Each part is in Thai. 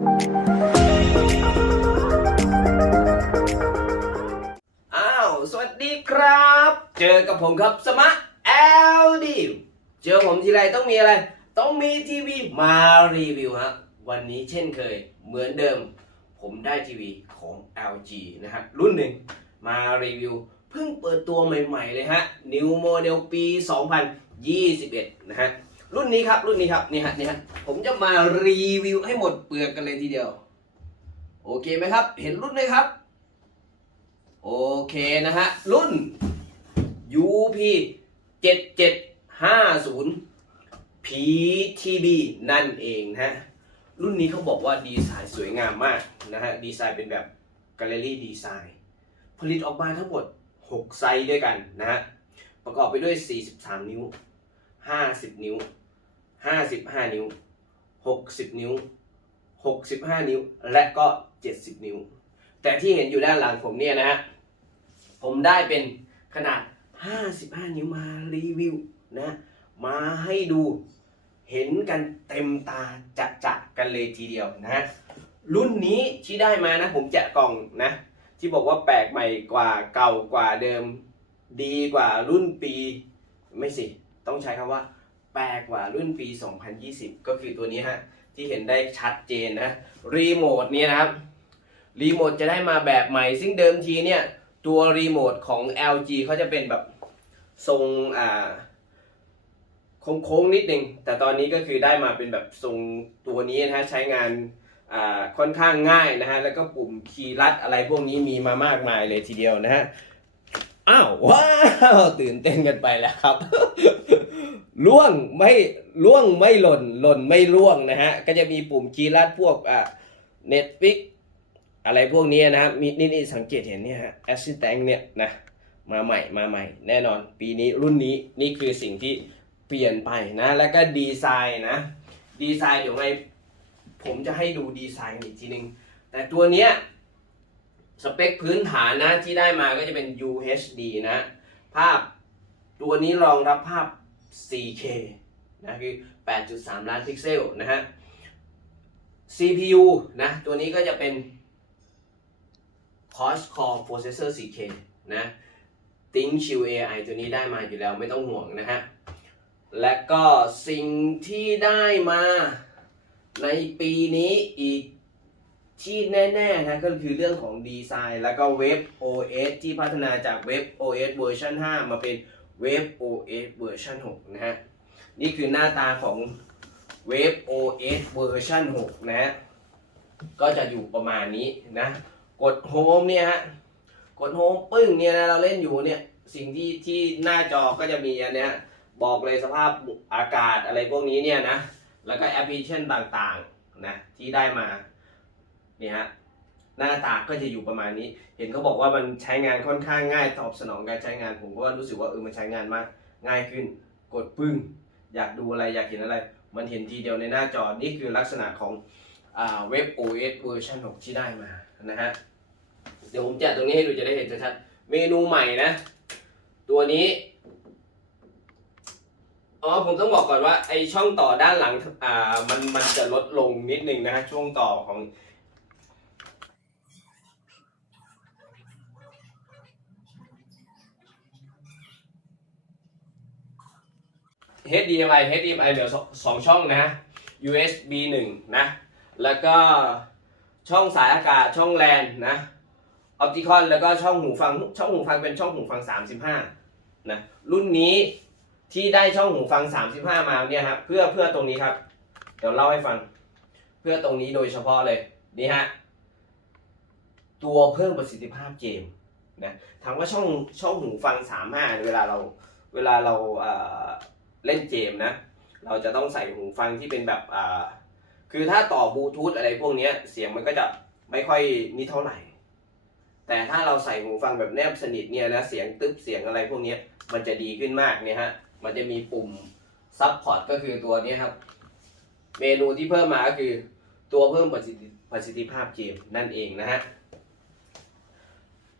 อ้าว สวัสดีครับ เจอกับผมครับสมะแอลดีเจอผมทีไรต้องมีอะไร ต้องมีทีวีมารีวิวฮะ วันนี้เช่นเคย เหมือนเดิม ผมได้ทีวีของ LG นะฮะ รุ่นหนึ่งมารีวิวเพิ่งเปิดตัวใหม่ ๆ เลยฮะ New Model ปี 2021 นะฮะ รุ่นนี้ครับรุ่นนี้ครับนี่ฮะนี่ฮะผมจะมารีวิวให้หมดเปลือกกันเลยทีเดียว โอเคไหมครับ เห็นรุ่นไหมครับ โอเคนะฮะรุ่น UP 7750 PTB นั่นเองนะฮะรุ่นนี้เขาบอกว่าดีไซน์สวยงามมากนะฮะดีไซน์เป็นแบบแกลเลอรี่ดีไซน์ผลิตออกมาทั้งหมด 6 ไซส์ด้วยกันนะฮะประกอบไปด้วย 43 นิ้ว 50 นิ้ว 55นิ้ว60นิ้ว65นิ้ว และก็70นิ้ว แต่ที่เห็นอยู่ด้านหลังผมเนี่ยนะฮะ ผมได้เป็นขนาด55นิ้วมารีวิวนะ มาให้ดูเห็นกันเต็มตาจะจะๆกันเลยทีเดียวนะ รุ่นนี้ที่ได้มานะ ผมแกะกล่องนะ ที่บอกว่าแปลกใหม่กว่าเก่ากว่าเดิม ดีกว่ารุ่นปี ไม่สิ ต้องใช้คำว่า แปลกกว่ารุ่นปี 2020 ก็คือตัวนี้ฮะ ที่เห็นได้ชัดเจนนะรีโมทเนี่ยนะครับรีโมทจะได้มาแบบใหม่ ซึ่งเดิมทีเนี่ย ตัวรีโมทของ LG เขาจะเป็นแบบทรงอ่าโค้งๆนิดนึง แต่ตอนนี้ก็คือได้มาเป็นแบบทรงตัวนี้นะฮะใช้งานอ่าค่อนข้างง่ายนะฮะ แล้วก็ปุ่มคีย์ลัดอะไรพวกนี้มีมามากมายเลยทีเดียวนะฮะ อ้าวว้าวตื่นเต้นกันไปแล้วครับ ล่วงไม่ล่วงไม่หล่นหล่นไม่ล่วงนะฮะก็จะมีปุ่มคีย์ลัดพวกอ่าเน็ตฟิกอะไรพวกนี้นะมีนี่นี่สังเกตเห็นเนี่ยฮะแอสซิแตงเนี่ยนะมาใหม่มาใหม่ แน่นอน ปีนี้รุ่นนี้นี่คือสิ่งที่เปลี่ยนไปนะ แล้วก็ดีไซน์นะ ดีไซน์เดี๋ยวไงผมจะให้ดูดีไซน์อีกทีนึง แต่ตัวเนี้ย สเปคพื้นฐานนะที่ได้มาก็จะเป็น UHD นะ ภาพตัวนี้รองรับภาพ 4K นะคือ 8.3 ล้านพิกเซลนะฮะ CPU นะ ตัวนี้ก็จะเป็น Quad Core Processor 4K นะ Think Chill AI ตัวนี้ได้มาอยู่แล้วไม่ต้องห่วงนะฮะ และก็สิ่งที่ได้มาในปีนี้อีก ที่แน่ ๆ นะก็คือเรื่องของดีไซน์ แล้วก็เว็บ OS ที่พัฒนาจากเว็บ OS เวอร์ชัน5 มาเป็นเว็บ OS เวอร์ชัน6นะฮะ นี่คือหน้าตาของเว็บ OS เวอร์ชัน6นะฮะ ก็จะอยู่ประมาณนี้นะ กดโฮมเนี่ยฮะ กดโฮมปึ้งเนี่ยนะเราเล่นอยู่เนี่ย สิ่งที่ที่หน้าจอก็จะมีอันเนี้ยบอกเลยสภาพอากาศอะไรพวกนี้เนี่ยนะ แล้วก็แอปพลิเคชันต่างๆนะที่ได้มา นี่ยฮะหน้าตาก็จะอยู่ประมาณนี้ เห็นเขาบอกว่ามันใช้งานค่อนข้างง่ายตอบสนองการใช้งานผมก็รู้สึกว่าเออมันใช้งานมากง่ายขึ้น กดปึ้ง อยากดูอะไรอยากเห็นอะไร มันเห็นทีเดียวในหน้าจอนี่คือลักษณะของเว็บ OS เวอร์ชัน6ที่ได้มานะฮะเดี๋ยวผมแจกตรงนี้ให้ดูจะได้เห็นชัดๆเมนูใหม่นะ ตัวนี้อ๋อผมต้องบอกก่อนว่าไอช่องต่อด้านหลังอ่ามันมันจะลดลงนิดนึงนะฮะช่วงต่อของ HDMI HDMI เหลือสองช่องนะ USB 1 นะ แล้วก็ช่องสายอากาศช่องแลนนะออปติคอนแล้วก็ช่องหูฟัง ช่องหูฟังเป็นช่องหูฟัง 35 นะ รุ่นนี้ที่ได้ช่องหูฟัง 35 มาเนี่ยครับเพื่อเพื่อตรงนี้ครับ เดี๋ยวเล่าให้ฟัง เพื่อตรงนี้โดยเฉพาะเลย นี่ฮะ ตัวเพิ่มประสิทธิภาพเกมนะถามว่าช่องช่องหูฟัง 35 เวลาเราเวลาเรา เล่นเกมนะ เราจะต้องใส่หูฟังที่เป็นแบบอ่าคือถ้าต่อบลูทูธอะไรพวกนี้เสียงมันก็จะไม่ค่อยนี่เท่าไหร่ แต่ถ้าเราใส่หูฟังแบบแนบสนิทเนี่ยนะเสียงตึ๊บเสียงอะไรพวกนี้มันจะดีขึ้นมากเนี่ยฮะมันจะมีปุ่มซับพอร์ตก็คือตัวนี้ครับ เมนูที่เพิ่มมาก็คือตัวเพิ่มประสิทธิประสิทธิภาพเกมนั่นเองนะฮะ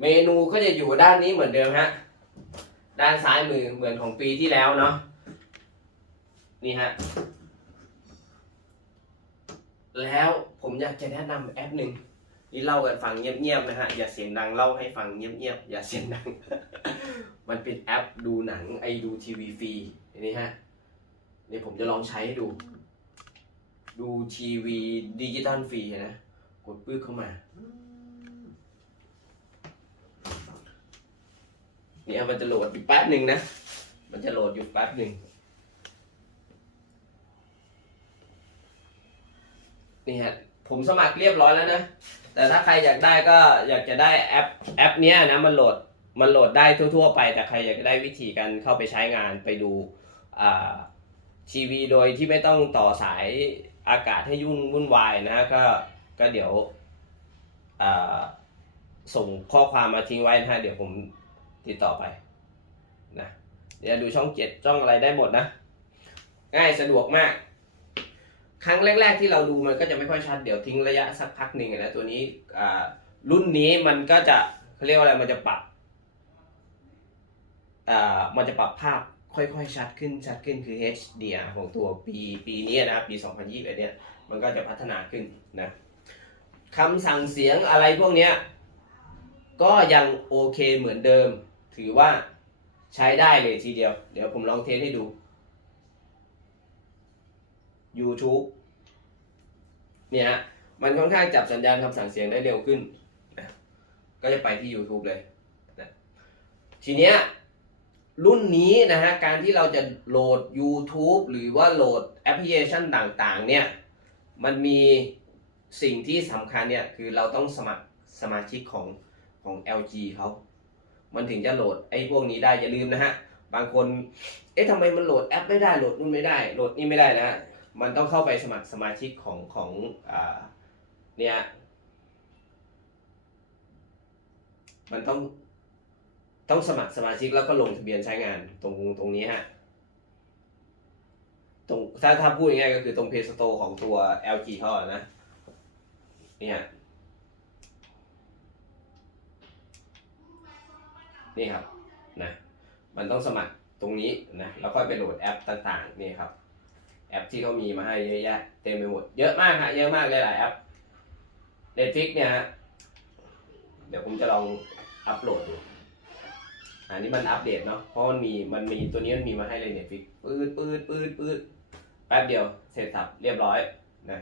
เมนูก็จะอยู่ด้านนี้เหมือนเดิมฮะด้านซ้ายมือเหมือนของปีที่แล้วเนาะ นี่ฮะ แล้วผมอยากจะแนะนำแอปหนึ่งนี่เล่ากันฟังเงียบๆนะฮะ อย่าเสียงดังเล่าให้ฟังเงียบๆอย่าเสียงดัง มันเป็นแอปดูหนังไอดูทีวีฟรีนี่ฮะนี่ผมจะลองใช้ให้ดู ดูทีวีดิจิตอลฟรีนะ กดปื้ดเข้ามาเนี่ยมันจะโหลดอยู่แป๊บหนึ่งนะ มันจะโหลดอยู่แป๊บหนึ่ง นี่ฮะผมสมัครเรียบร้อยแล้วนะ แต่ถ้าใครอยากได้ก็อยากจะได้แอปแอปเนี้ยนะมันโหลดมันโหลดได้ทั่ว ๆ ไป แต่ใครอยากได้วิธีการเข้าไปใช้งานไปดูทีวีโดยที่ไม่ต้องต่อสายอากาศให้ยุ่งวุ่นวายนะก็ก็เดี๋ยวส่งข้อความมาทิ้งไว้นะเดี๋ยวผมติดต่อไปนะเดี๋ยวดูช่องเจ็ดช่องอะไรได้หมดนะ ง่ายสะดวกมาก ครั้งแรก ๆ ที่เราดูมันก็จะไม่ค่อยชัด เดี๋ยวทิ้งระยะสักพักหนึ่งนะตัวนี้รุ่นนี้มันก็จะเขาเรียกว่าอะไรมันจะปรับมันจะปรับภาพค่อยๆชัดขึ้นชัดขึ้นคือ HDR ของตัวปีปีนี้นะปี 2021เนี่ยมันก็จะพัฒนาขึ้นนะคำสั่งเสียงอะไรพวกเนี้ยก็ยังโอเคเหมือนเดิม ถือว่าใช้ได้เลยทีเดียว เดี๋ยวผมลองเทสให้ดู YouTube เนี่ยฮะมันค่อนข้างจับสัญญาณคำสั่งเสียงได้เร็วขึ้นนะก็จะไปที่ YouTube เลยนะทีเนี้ยรุ่นนี้นะฮะการที่เราจะโหลด YouTube หรือว่าโหลดแอปพลิเคชันต่างๆเนี่ยมันมีสิ่งที่สำคัญเนี่ยคือเราต้องสมัครสมาชิกของของ LG เขา มันถึงจะโหลดไอ้พวกนี้ได้อย่าลืมนะฮะ บางคน เอ๊ะทำไมมันโหลดแอปไม่ได้ โหลดนู่นไม่ได้ โหลดนี่ไม่ได้นะฮะ มันต้องเข้าไปสมัครสมาชิกของของอเนี่ยมันต้องต้องสมัครสมาชิกแล้วก็ลงทะเบียนใช้งานตรงตรงนี้ฮะตรงถ้าถ้าพูดง่ายๆก็คือตรง Play Store ของตัว LG เขาอนะเนี่ยนี่ครับนะมันต้องสมัครตรงนี้นะแล้วค่อยไปโหลดแอปต่างๆนี่ครับ แอปที่เขามีมาให้เยอะแยะเต็มไปหมด เยอะมากฮะเยอะมากเลยหลายแอป Netflix เนี่ยฮะเดี๋ยวผมจะลองอัปโหลดดูอันนี้มันอัปเดตเนาะเพราะมันมีมันมีตัวนี้มันมีมาให้เลย Netflix ปืดปืดปืดปืดแป๊บเดียวเสร็จสับเรียบร้อยนะ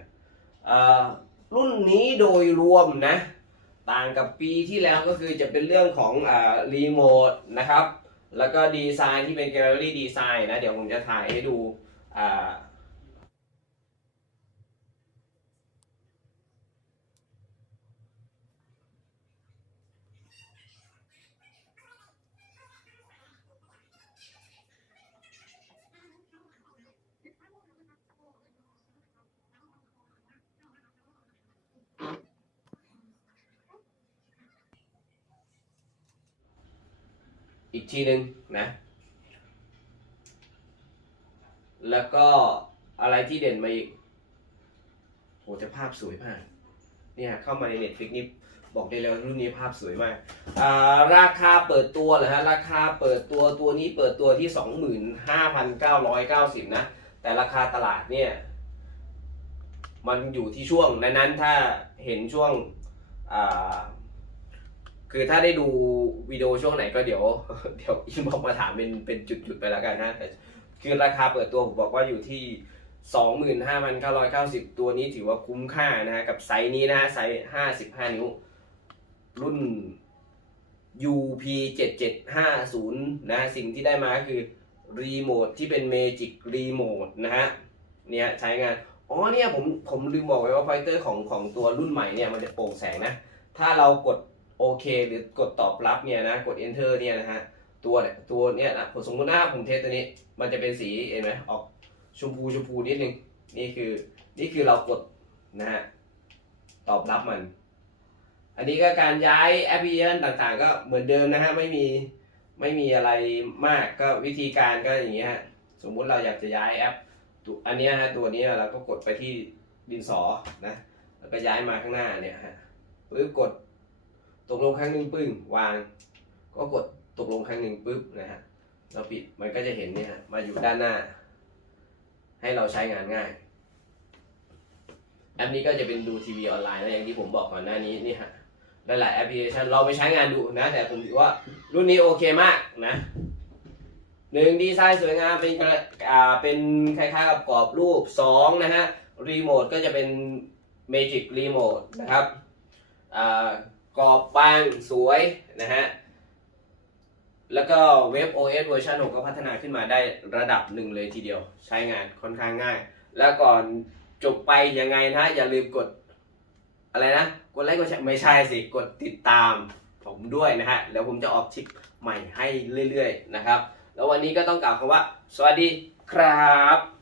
รุ่นนี้โดยรวมนะ ต่างกับปีที่แล้วก็คือจะเป็นเรื่องของอ่ารีโมทนะครับ แล้วก็ดีไซน์ที่เป็นแกลเลอรี่ดีไซน์นะ เดี๋ยวผมจะถ่ายให้ดูอ่า อีกทีหนึ่งนะ แล้วก็อะไรที่เด่นมาอีกโหแต่ภาพสวยมาก เนี่ยเข้ามาใน Netflix นี่บอกได้เลยว่ารุ่นนี้ภาพสวยมาการาคาเปิดตัวเหรอฮะ ราคาเปิดตัวตัวนี้เปิดตัวที่ 25,990 นะ แต่ราคาตลาดเนี่ย มันอยู่ที่ช่วงนั้นนั้นถ้าเห็นช่วงอ่า คือถ้าได้ดูวิดีโอช่วงไหนก็เดี๋ยว เดี๋ยวอินบอกมาถามเป็นเป็นจุดๆไปแล้วกันนะแต่คือราคาเปิดตัวผมบอกว่าอยู่ที่ 25,990 ตัวนี้ถือว่าคุ้มค่านะฮะกับไซส์นี้นะฮะไซส์ 55 นิ้ว รุ่น UP 7750นะสิ่งที่ได้มาคือ รีโมทที่เป็น Magic Remote นะฮะเนี่ยใช้งาน อ๋อเนี่ยผมผมลืมบอกไว้ว่าไฟเตอร์ของของตัวรุ่นใหม่เนี่ยมันจะโปร่งแสงนะ ถ้าเรากด โอเค หรือกดตอบรับเนี่ยนะกด enter เนี่ยนะฮะตัวเนี่ยตัวเนี่ยนะผมสมมตินะผมเทสตัวนี้ มันจะเป็นสีเห็นไหมออกชมพูชมพูนิดนึงนี่คือนี่คือเรากดนะฮะตอบรับมัน อันนี้ก็การย้ายแอปพลิเคชันต่างๆ ก็เหมือนเดิมนะฮะไม่มีไม่มีอะไรมากก็วิธีการก็อย่างเงี้ยฮะสมมุติเราอยากจะย้ายแอปตัวอันนี้ฮะตัวนี้เราก็กดไปที่ดินสอนะแล้วก็ย้ายมาข้างหน้าเนี่ยฮะปึ๊บกด ตกลงครั้งหนึ่งปึ้งวาง ก็กดตกลงครั้งหนึ่งปึ๊บนะฮะเราปิดมันก็จะเห็นเนี่ยมาอยู่ด้านหน้า ให้เราใช้งานง่ายแอปนี้ก็จะเป็นดูทีวีออนไลน์นะอย่างที่ผมบอกก่อนหน้านี้นี่ฮะหลายๆแอปพลิเคชันเราไปใช้งานดูนะ แต่ผมถือว่ารุ่นนี้โอเคมากนะหนึ่งดีไซน์สวยงามเป็นกระอ่าเป็นคล้ายๆกับกรอบรูปสองนะฮะรีโมทก็จะเป็น Magic Remote นะครับอ่า กรอบบางสวยนะฮะ แล้วก็เว็บ OS เวอร์ชัน6ก็พัฒนาขึ้นมาได้ระดับหนึ่งเลยทีเดียว ใช้งานค่อนข้างง่าย แล้วก่อนจบไปยังไงนะอย่าลืมกดอะไรนะ กดไลค์กดแชร์ไม่ใช่สิกดติดตามผมด้วยนะฮะ แล้วผมจะออกทิปใหม่ให้เรื่อยๆนะครับ แล้ววันนี้ก็ต้องกล่าวคำว่า สวัสดีครับ